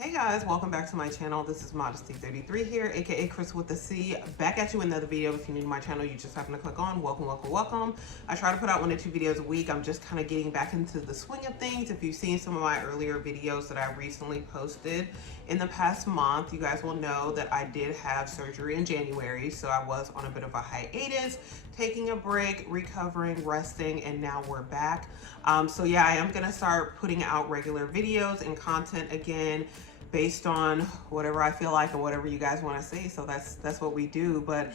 Hey guys, welcome back to my channel. This is Modesty33 here, aka Chris with the C. Back at you with another video. If you're new to my channel, you just happen to click on. Welcome, welcome, welcome. I try to put out 1 to 2 videos a week. I'm just kind of getting back into the swing of things. If you've seen some of my earlier videos that I recently posted in the past month, you guys will know that I did have surgery in January. So I was on a bit of a hiatus, taking a break, recovering, resting, and now we're back. So yeah, I am gonna start putting out regular videos and content again, based on whatever I feel like or whatever you guys want to see. So that's what we do. But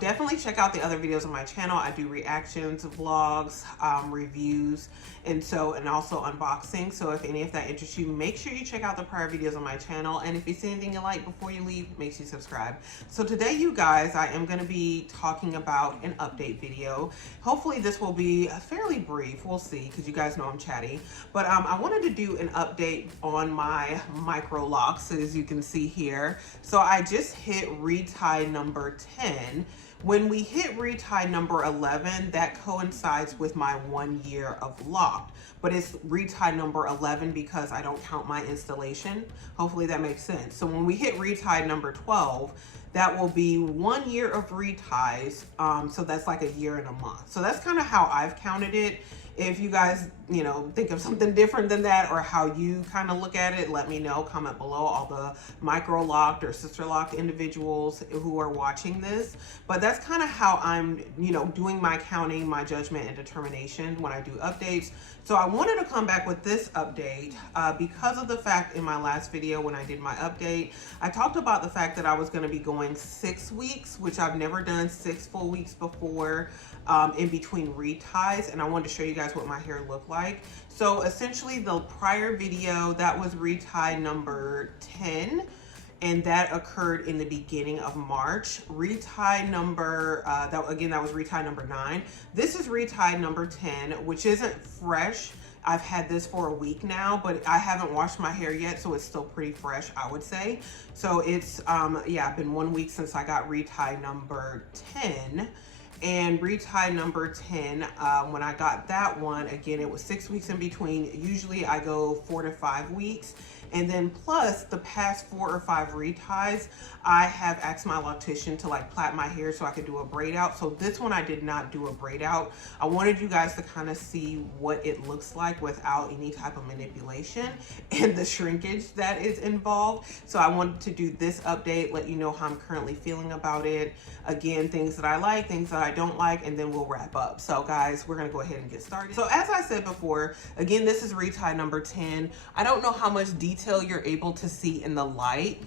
definitely check out the other videos on my channel. I do reactions, vlogs, reviews, and also unboxing. So if any of that interests you, make sure you check out the prior videos on my channel. And if you see anything you like before you leave, make sure you subscribe. So today, you guys, I am going to be talking about an update video. Hopefully this will be fairly brief. We'll see, because you guys know I'm chatty. But I wanted to do an update on my Microloc, as you can see here. So I just hit retie number 10. When we hit retie number 11, that coincides with my 1 year of locked. But it's retie number 11 because I don't count my installation. Hopefully that makes sense. So when we hit retie number 12, that will be 1 year of reties. So that's like a year and a month. So that's kind of how I've counted it. If you guys, think of something different than that, or how you kind of look at it, let me know. Comment below, all the micro-locked or sister-locked individuals who are watching this. But that's kind of how I'm, doing my counting, my judgment and determination when I do updates. So I wanted to come back with this update because of the fact in my last video when I did my update, I talked about the fact that I was going to be going 6 weeks, which I've never done 6 full weeks before, in between reties, and I wanted to show you guys what my hair looked like. So essentially the prior video, that was retie number 10, and that occurred in the beginning of March. Retie number, that was retie number 9. This is retie number 10, which isn't fresh. I've had this for a week now, but I haven't washed my hair yet, so it's still pretty fresh, I would say. So it's, been 1 week since I got retie number 10. And retie number 10, when I got that one, again, it was 6 weeks in between. Usually I go 4 to 5 weeks. And then plus the past 4 or 5 reties, I have asked my loctician to plait my hair so I could do a braid out. So this one I did not do a braid out. I wanted you guys to kind of see what it looks like without any type of manipulation and the shrinkage that is involved. So I wanted to do this update, let you know how I'm currently feeling about it. Again, things that I like, things that I don't like, and then we'll wrap up. So guys, we're gonna go ahead and get started. So as I said before, again, this is retie number 10. I don't know how much detail you're able to see in the light,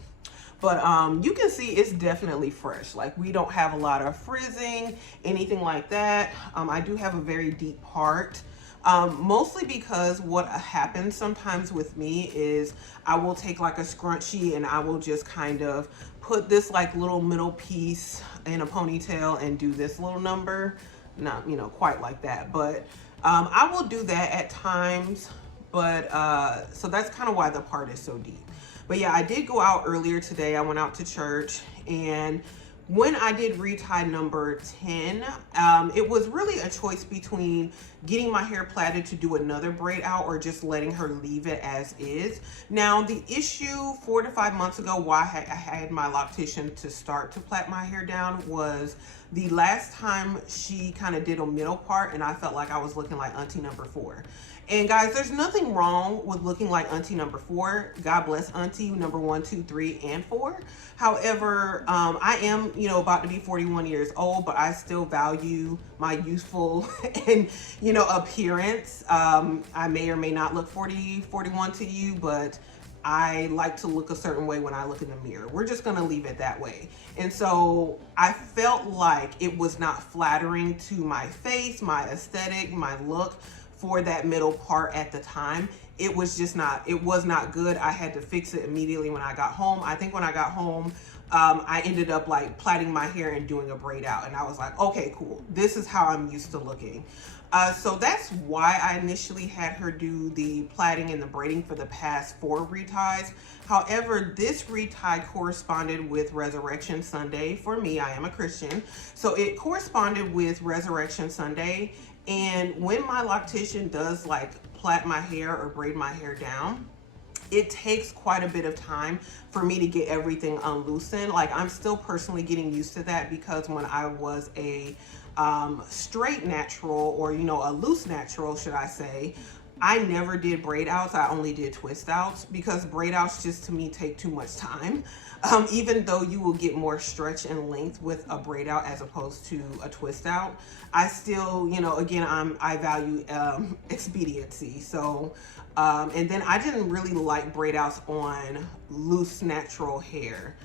but you can see it's definitely fresh. We don't have a lot of frizzing, anything like that. I do have a very deep part. Mostly because what happens sometimes with me is I will take a scrunchie and I will just kind of put this little middle piece in a ponytail and do this little number. Not, quite like that, but I will do that at times. But so that's kind of why the part is so deep. But yeah, I did go out earlier today. I went out to church, and when I did retie number 10, it was really a choice between getting my hair plaited to do another braid out or just letting her leave it as is. Now, the issue 4 to 5 months ago why I had my loctician to start to plait my hair down was the last time she kind of did a middle part, and I felt like I was looking like auntie number 4. And guys, there's nothing wrong with looking like auntie number 4. God bless auntie number 1, 2, 3, and 4. However, I am, about to be 41 years old, but I still value my youthful and, appearance. I may or may not look 40, 41 to you, but I like to look a certain way when I look in the mirror. We're just gonna leave it that way. And so I felt like it was not flattering to my face, my aesthetic, my look for that middle part at the time. It was just not, it was not good. I had to fix it immediately when I got home. I think when I got home, I ended up plaiting my hair and doing a braid out. And I was like, okay, cool. This is how I'm used to looking. So that's why I initially had her do the plaiting and the braiding for the past 4 reties. However, this retie corresponded with Resurrection Sunday. For me, I am a Christian. So it corresponded with Resurrection Sunday. And when my loctician does plait my hair or braid my hair down, it takes quite a bit of time for me to get everything unloosened. Like, I'm still personally getting used to that, because when I was a straight natural, or a loose natural, should I say, I never did braid outs. I only did twist outs, because braid outs just to me take too much time. Even though you will get more stretch and length with a braid out as opposed to a twist out, I still, again, I value expediency. So, and then I didn't really like braid outs on loose natural hair.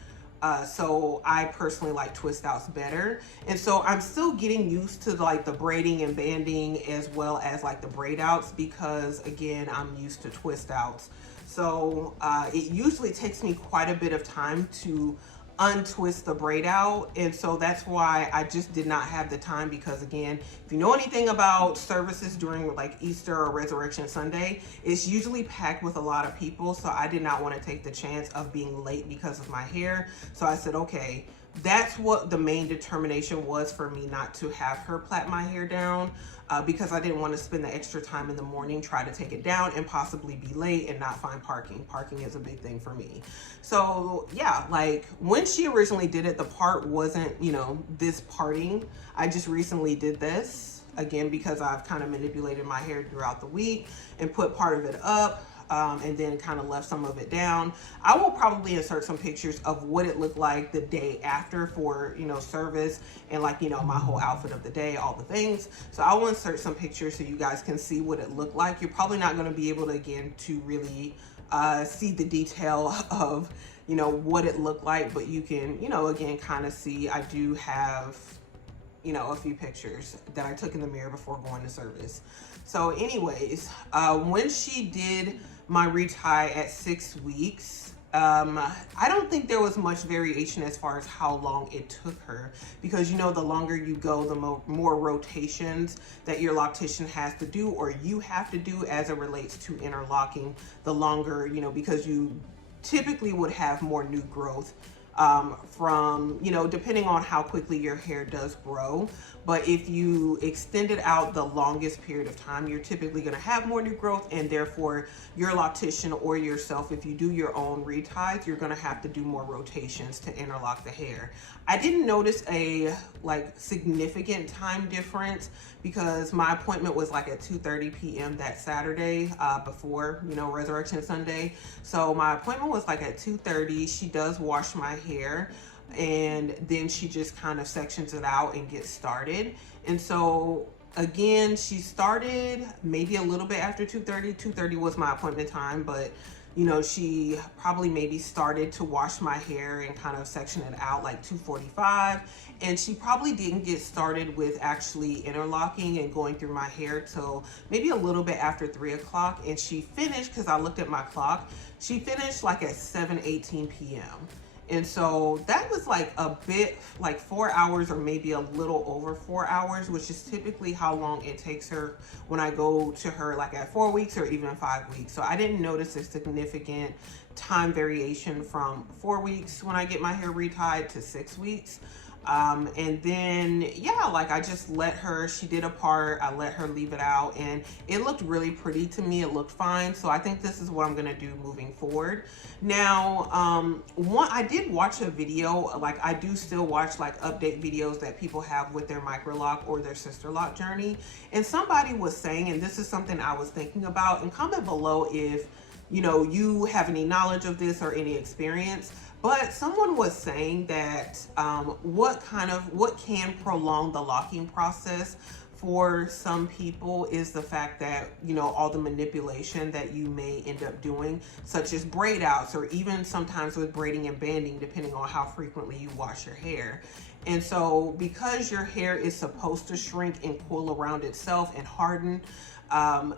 So I personally like twist outs better. And so I'm still getting used to like the braiding and banding as well as like the braid outs, because again, I'm used to twist outs. So it usually takes me quite a bit of time to untwist the braid out, and so that's why I just did not have the time, because again, if you know anything about services during like Easter or Resurrection Sunday, it's usually packed with a lot of people, so I did not want to take the chance of being late because of my hair. So I said, okay, that's what the main determination was for me, not to have her plait my hair down, because I didn't want to spend the extra time in the morning trying to take it down and possibly be late and not find parking. Parking is a big thing for me. So yeah, like when she originally did it, the part wasn't, this parting. I just recently did this again because I've kind of manipulated my hair throughout the week and put part of it up. And then kind of left some of it down. I will probably insert some pictures of what it looked like the day after for, service, and like, my whole outfit of the day, all the things. So I will insert some pictures so you guys can see what it looked like. You're probably not going to be able to, again, to really see the detail of, what it looked like, but you can, again, kind of see. I do have, a few pictures that I took in the mirror before going to service. So anyways, when she did my retie at 6 weeks, I don't think there was much variation as far as how long it took her, because the longer you go, the more rotations that your loctician has to do, or you have to do as it relates to interlocking, the longer, because you typically would have more new growth from, depending on how quickly your hair does grow. But if you extend it out the longest period of time, you're typically going to have more new growth, and therefore your loctician or yourself, if you do your own reties, you're going to have to do more rotations to interlock the hair. I didn't notice a significant time difference, because my appointment was like at 2:30 p.m. that Saturday before, Resurrection Sunday. So my appointment was like at 2:30. She does wash my hair, and then she just kind of sections it out and gets started. And so again, she started maybe a little bit after 2:30. 2:30 was my appointment time, but she probably maybe started to wash my hair and kind of section it out like 2:45. And she probably didn't get started with actually interlocking and going through my hair till maybe a little bit after 3 o'clock. And she finished, because I looked at my clock, she finished like at 7:18 p.m. And so that was like a bit, like 4 hours or maybe a little over 4 hours, which is typically how long it takes her when I go to her like at 4 weeks or even 5 weeks. So I didn't notice a significant time variation from 4 weeks when I get my hair retied to 6 weeks. And then, yeah, like I just let her, she did a part, I let her leave it out, and it looked really pretty to me. It looked fine. So I think this is what I'm going to do moving forward. Now, I did watch a video, like I do still watch like update videos that people have with their Microloc or their sister lock journey. And somebody was saying, and this is something I was thinking about, and comment below if, you have any knowledge of this or any experience. But someone was saying that what can prolong the locking process for some people is the fact that, all the manipulation that you may end up doing, such as braid outs, or even sometimes with braiding and banding, depending on how frequently you wash your hair. And so because your hair is supposed to shrink and coil around itself and harden,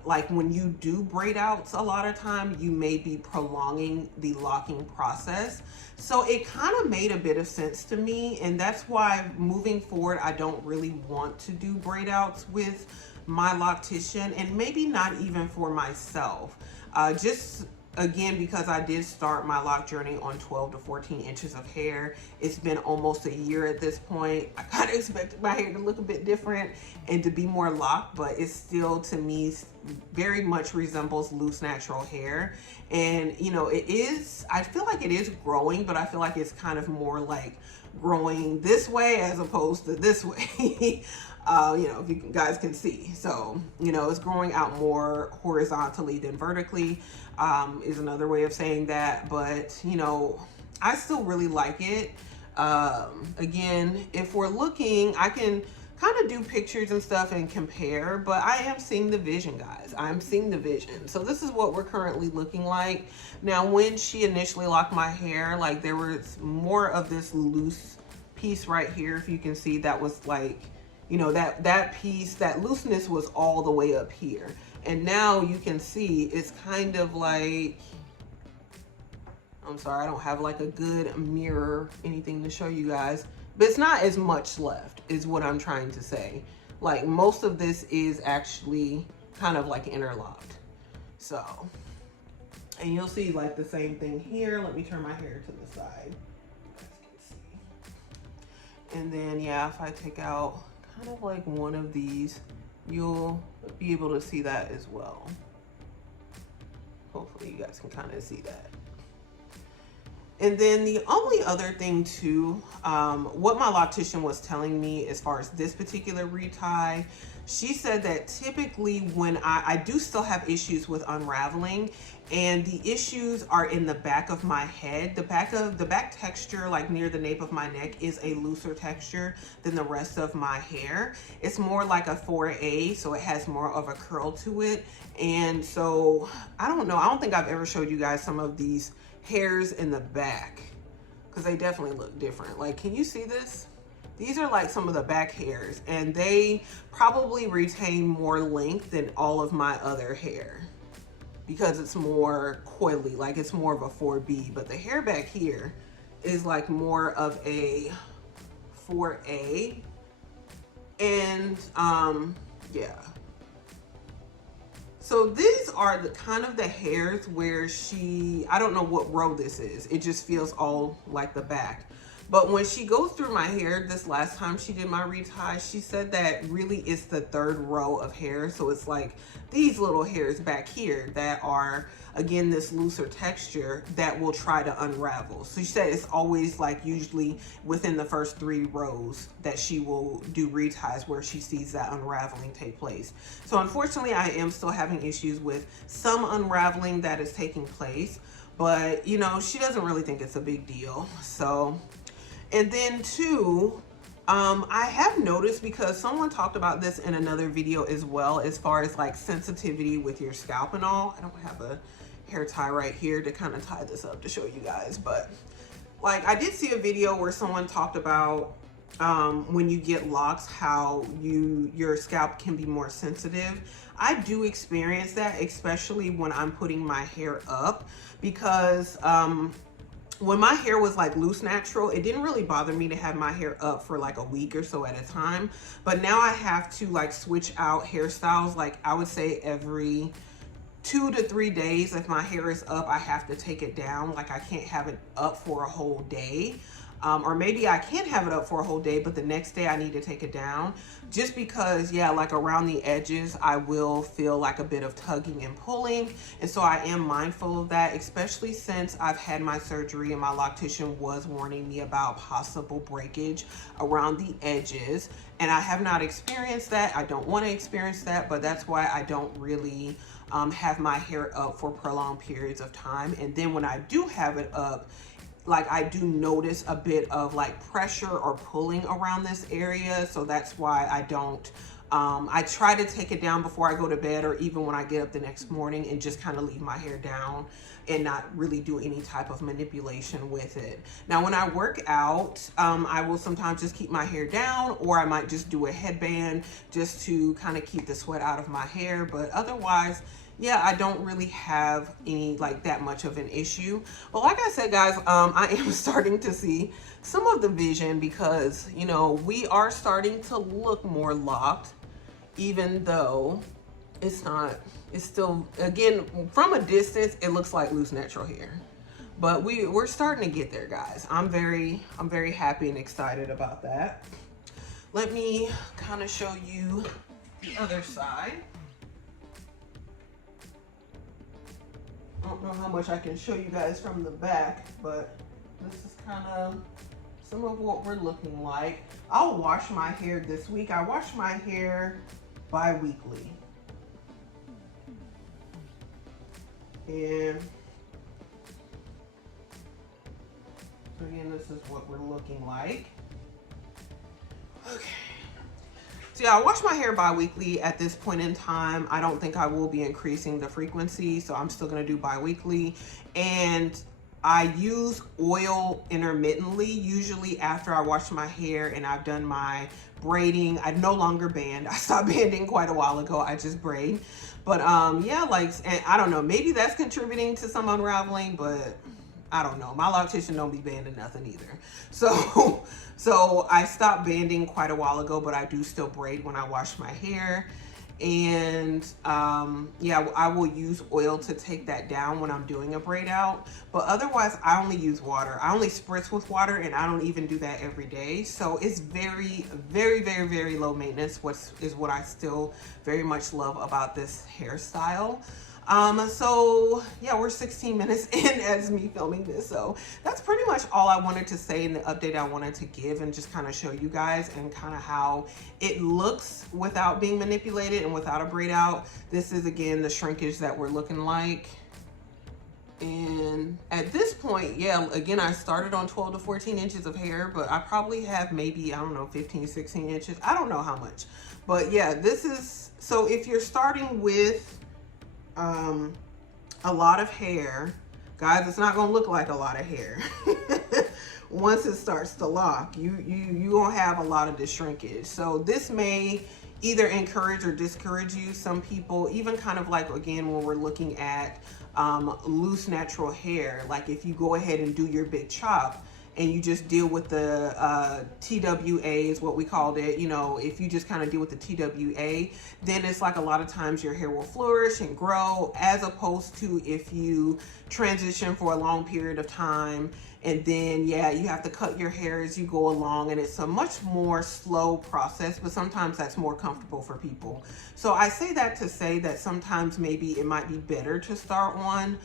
like when you do braid outs, a lot of time you may be prolonging the locking process. So it kind of made a bit of sense to me, and that's why moving forward I don't really want to do braid outs with my loctician, and maybe not even for myself, just again because I did start my lock journey on 12 to 14 inches of hair. It's been almost a year at this point. I kind of expected my hair to look a bit different and to be more locked, but it's still, to me, very much resembles loose natural hair. And you know, it is, I feel like it is growing, but I feel like it's kind of more like growing this way as opposed to this way. You know, if you guys can see. So, you know, it's growing out more horizontally than vertically, is another way of saying that. But, you know, I still really like it. Again, if we're looking, I can kind of do pictures and stuff and compare, but I am seeing the vision, guys. I'm seeing the vision. So this is what we're currently looking like. Now, when she initially locked my hair, like there was more of this loose piece right here. If you can see, that was like, you know, that piece, that looseness was all the way up here. And now you can see it's kind of like, I'm sorry, I don't have like a good mirror, anything to show you guys, but it's not as much left is what I'm trying to say. Like most of this is actually kind of like interlocked. So, and you'll see like the same thing here. Let me turn my hair to the side. You guys can see. And then, yeah, if I take out kind of like one of these, you'll be able to see that as well. Hopefully you guys can kind of see that. And then the only other thing too, what my loctician was telling me as far as this particular retie, she said that typically when I do still have issues with unraveling, and the issues are in the back of my head. The back texture, like near the nape of my neck, is a looser texture than the rest of my hair. It's more like a 4A, so it has more of a curl to it. And so I don't know, I don't think I've ever showed you guys some of these hairs in the back, because they definitely look different. Like, can you see this? These are like some of the back hairs, and they probably retain more length than all of my other hair because it's more coily, like it's more of a 4B. But the hair back here is like more of a 4A. And yeah. So these are the kind of the hairs where I don't know what row this is. It just feels all like the back. But when she goes through my hair, this last time she did my retie, she said that really it's the third row of hair. So it's like these little hairs back here that are, again, this looser texture that will try to unravel. So she said it's always like usually within the first 3 rows that she will do reties where she sees that unraveling take place. So unfortunately, I am still having issues with some unraveling that is taking place, but you know, she doesn't really think it's a big deal. So, and then too, I have noticed, because someone talked about this in another video as well, as far as like sensitivity with your scalp and all. I don't have a hair tie right here to kind of tie this up to show you guys, but like I did see a video where someone talked about when you get locks, how your scalp can be more sensitive. I do experience that, especially when I'm putting my hair up, because when my hair was like loose natural, it didn't really bother me to have my hair up for like a week or so at a time. But now I have to like switch out hairstyles. Like I would say every 2 to 3 days. If my hair is up, I have to take it down. Like I can't have it up for a whole day. Or maybe I can have it up for a whole day, but the next day I need to take it down, just because, yeah, like around the edges, I will feel like a bit of tugging and pulling. And so I am mindful of that, especially since I've had my surgery and my loctician was warning me about possible breakage around the edges. And I have not experienced that. I don't want to experience that, but that's why I don't really have my hair up for prolonged periods of time. And then when I do have it up, like I do notice a bit of like pressure or pulling around this area. So that's why I don't, I try to take it down before I go to bed, or even when I get up the next morning, and just kind of leave my hair down and not really do any type of manipulation with it. Now, when I work out, I will sometimes just keep my hair down, or I might just do a headband just to kind of keep the sweat out of my hair. But otherwise, yeah, I don't really have any like that much of an issue. But like I said, guys, I am starting to see some of the vision, because, you know, we are starting to look more locked, even though it's not, it's still, again, from a distance, it looks like loose natural hair. But we're starting to get there, guys. I'm very happy and excited about that. Let me kind of show you the other side. I don't know how much I can show you guys from the back, but this is kind of some of what we're looking like. I'll wash my hair this week. I wash my hair bi-weekly. And so again, this is what we're looking like. Okay. So yeah, I wash my hair bi-weekly at this point in time. I don't think I will be increasing the frequency, so I'm still gonna do bi-weekly. And I use oil intermittently, usually after I wash my hair and I've done my braiding. I no longer band. I stopped banding quite a while ago. I just braid. But yeah, like, and I don't know, maybe that's contributing to some unraveling, but I don't know. My loctician don't be banding nothing either. So I stopped banding quite a while ago, but I do still braid when I wash my hair. And yeah, I will use oil to take that down when I'm doing a braid out. But otherwise, I only use water. I only spritz with water, and I don't even do that every day. So it's very, very, very, very low maintenance, is what I still very much love about this hairstyle. So yeah, we're 16 minutes in as me filming this. So that's pretty much all I wanted to say in the update I wanted to give, and just kind of show you guys and kind of how it looks without being manipulated and without a braid out. This is again the shrinkage that we're looking like. And at this point, yeah, again, I started on 12 to 14 inches of hair, but I probably have maybe, I don't know, 15, 16 inches. I don't know how much, but yeah, this is, so if you're starting with a lot of hair, guys, it's not gonna look like a lot of hair. Once it starts to lock, you gonna have a lot of this shrinkage. So this may either encourage or discourage you. Some people, even kind of like, again, when we're looking at loose natural hair, like if you go ahead and do your big chop and you just deal with the TWA is what we called it, you know, if you just kind of deal with the TWA, then it's like a lot of times your hair will flourish and grow, as opposed to if you transition for a long period of time and then, yeah, you have to cut your hair as you go along, and it's a much more slow process, but sometimes that's more comfortable for people. So I say that to say that sometimes maybe it might be better to start on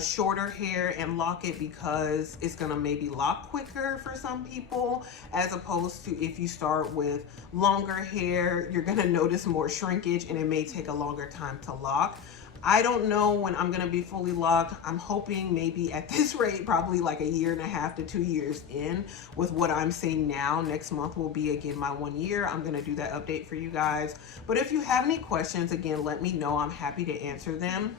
shorter hair and lock it, because it's gonna maybe lock quicker for some people, as opposed to if you start with longer hair, you're gonna notice more shrinkage and it may take a longer time to lock. I don't know when I'm gonna be fully locked. I'm hoping maybe at this rate, probably like 1.5 to 2 years in with what I'm seeing now. Next month will be again my 1 year. I'm gonna do that update for you guys. But if you have any questions, again, let me know. I'm happy to answer them.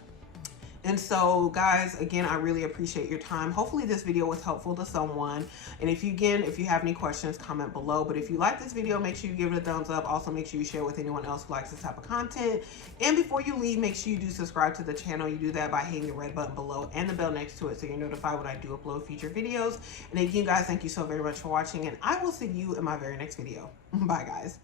And so guys, again, I really appreciate your time. Hopefully this video was helpful to someone. And if you have any questions, comment below. But if you like this video, make sure you give it a thumbs up. Also, make sure you share with anyone else who likes this type of content. And before you leave, make sure you do subscribe to the channel. You do that by hitting the red button below and the bell next to it, so you're notified when I do upload future videos. And again, guys, thank you so very much for watching, and I will see you in my very next video. Bye, guys.